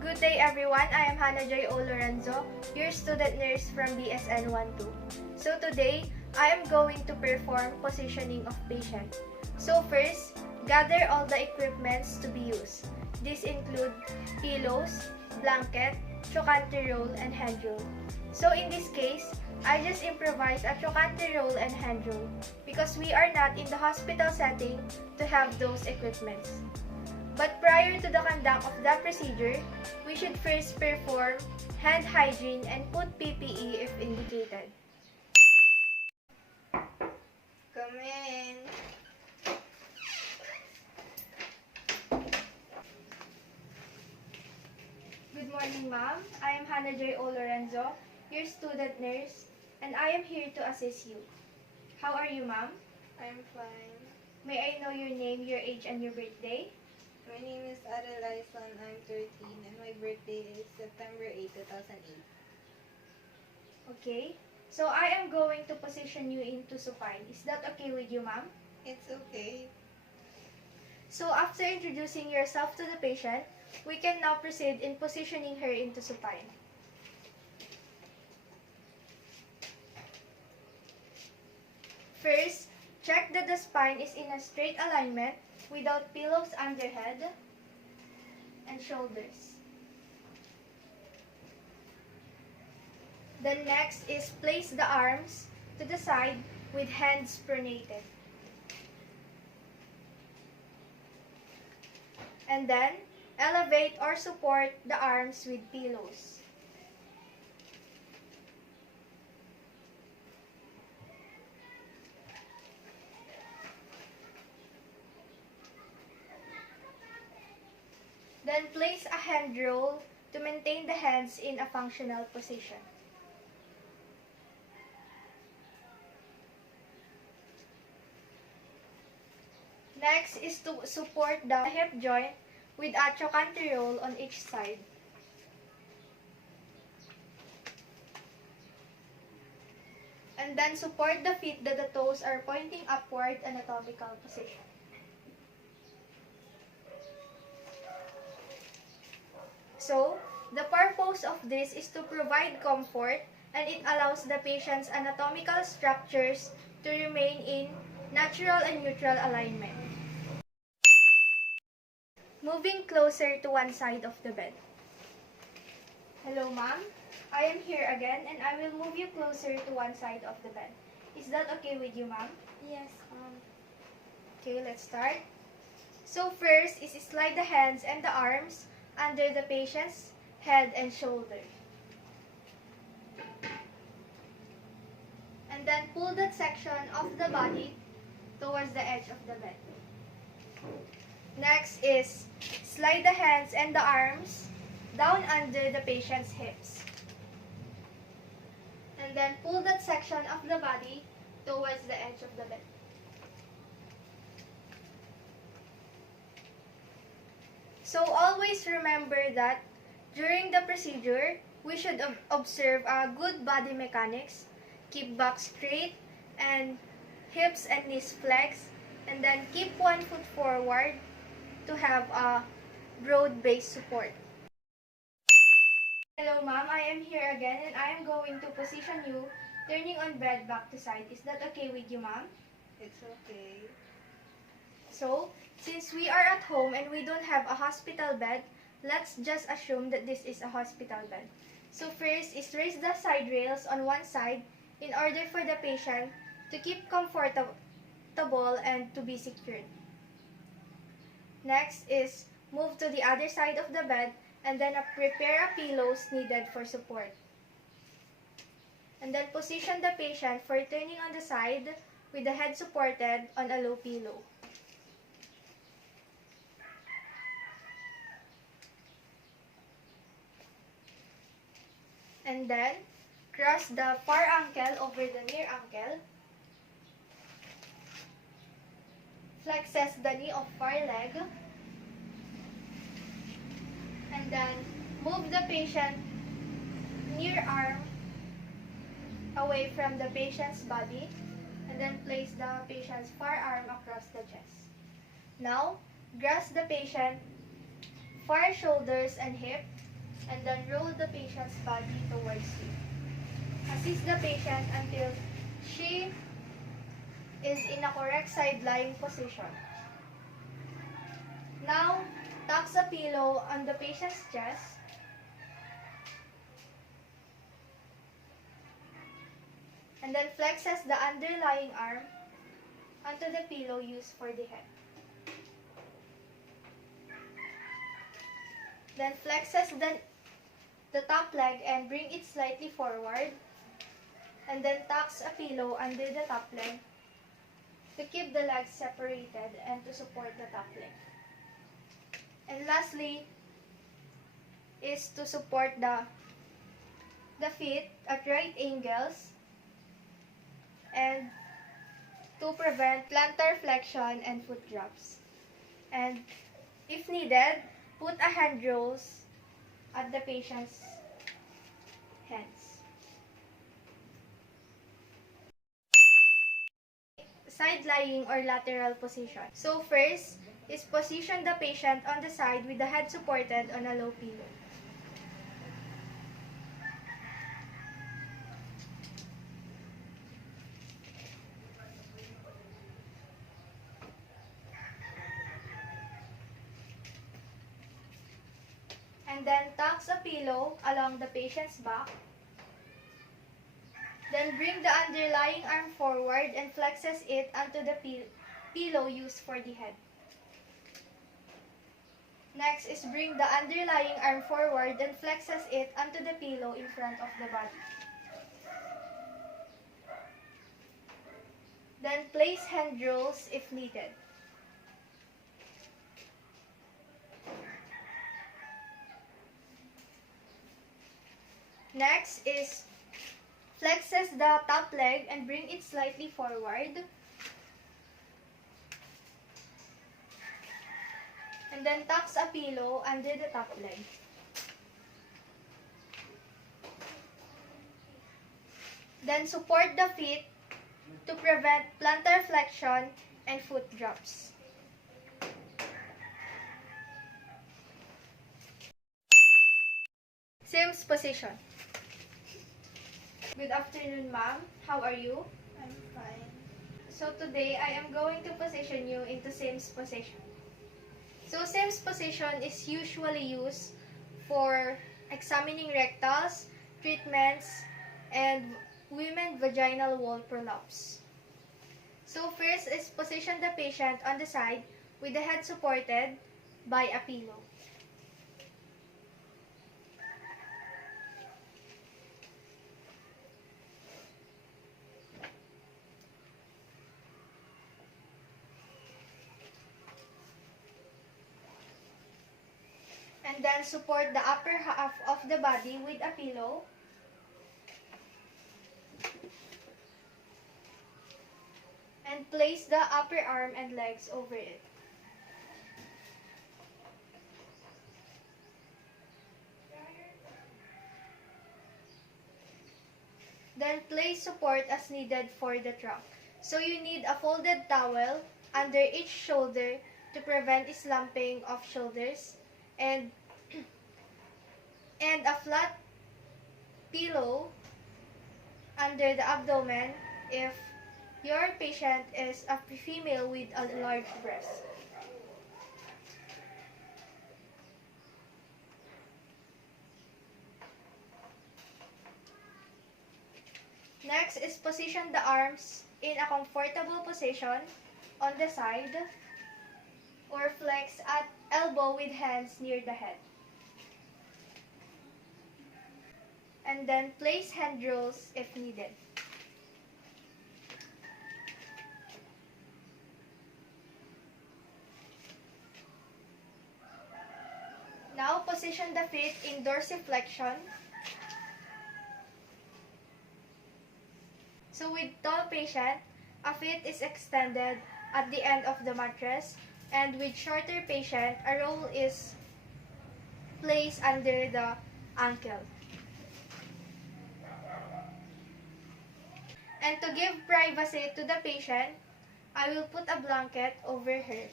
Good day everyone, I am Hannah Joy O. Lorenzo, your student nurse from BSN 12. So today, I am going to perform positioning of patient. So first, gather all the equipments to be used. These include pillows, blanket, trochanter roll, and hand roll. So in this case, I just improvise a trochanter roll and hand roll because we are not in the hospital setting to have those equipments. But prior to the conduct of that procedure, we should first perform hand hygiene and put PPE if indicated. Come in. Good morning, ma'am. I am Hannah Joy O. Lorenzo, your student nurse, and I am here to assist you. How are you, ma'am? I'm fine. May I know your name, your age, and your birthday? My name is Adelaide. I'm 13 and my birthday is September 8, 2008. Okay. So I am going to position you into supine. Is that okay with you, ma'am? It's okay. So after introducing yourself to the patient, we can now proceed in positioning her into supine. First, check that the spine is in a straight alignment without pillows under head and shoulders. Then next is place the arms to the side with hands pronated. And then, elevate or support the arms with pillows. Then place a hand roll to maintain the hands in a functional position. Next is to support the hip joint with a trochanter roll on each side. And then support the feet that the toes are pointing upward, anatomical position. So, the purpose of this is to provide comfort and it allows the patient's anatomical structures to remain in natural and neutral alignment. Moving closer to one side of the bed. Hello, ma'am. I am here again and I will move you closer to one side of the bed. Is that okay with you, ma'am? Yes, Okay, let's start. So first is slide the hands and the arms under the patient's head and shoulder. And then pull that section of the body towards the edge of the bed. Next is slide the hands and the arms down under the patient's hips. And then pull that section of the body towards the edge of the bed. So always remember that during the procedure, we should observe good body mechanics, keep back straight, and hips and knees flexed, and then keep one foot forward to have a broad base support. Hello, ma'am. I am here again and I am going to position you turning on bed back to side. Is that okay with you, ma'am? it's okay. So, since we are at home and we don't have a hospital bed, let's just assume that this is a hospital bed. So first is raise the side rails on one side in order for the patient to keep comfortable and to be secured. Next is move to the other side of the bed and then prepare a pillows needed for support. And then position the patient for turning on the side with the head supported on a low pillow. And then, cross the far ankle over the near ankle. Flexes the knee of far leg. And then, move the patient near arm away from the patient's body. And then place the patient's far arm across the chest. Now, grasp the patient far shoulders and hip and then roll the patient's body towards you. Assist the patient until she is in a correct side-lying position. Now, tuck a pillow on the patient's chest. And then flexes the underlying arm onto the pillow used for the head. Then flexes the top leg and bring it slightly forward. And then tucks a pillow under the top leg to keep the legs separated and to support the top leg. And lastly is to support the feet at right angles and to prevent plantar flexion and foot drops. And if needed, put a hand rolls at the patient's hands. Side lying or lateral position. So first is position the patient on the side with the head supported on a low pillow. And then tucks a pillow along the patient's back. Then bring the underlying arm forward and flexes it onto the pillow used for the head. Next is bring the underlying arm forward and flexes it onto the pillow in front of the body. Then place hand rolls if needed. Next is flexes the top leg and bring it slightly forward. And then tucks a pillow under the top leg. Then support the feet to prevent plantar flexion and foot drops. Sims position. Good afternoon, ma'am. How are you? I'm fine. So today, I am going to position you into Sims position. So Sims position is usually used for examining rectals, treatments, and women vaginal wall prolapse. So first is position the patient on the side with the head supported by a pillow. And then support the upper half of the body with a pillow. And place the upper arm and legs over it. Then place support as needed for the trunk. So you need a folded towel under each shoulder to prevent slumping of shoulders, and a flat pillow under the abdomen if your patient is a female with a large breast. Next is position the arms in a comfortable position on the side or flex at elbow with hands near the head. And then place hand rolls if needed. Now position the feet in dorsiflexion. So with tall patient, a foot is extended at the end of the mattress, and with shorter patient, a roll is placed under the ankle. And to give privacy to the patient, I will put a blanket over her.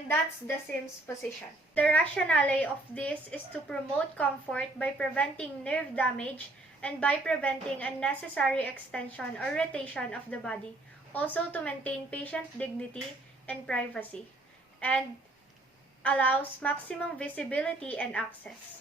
and that's the Sims position. The rationale of this is to promote comfort by preventing nerve damage and by preventing unnecessary extension or rotation of the body, also to maintain patient dignity and privacy, and allows maximum visibility and access.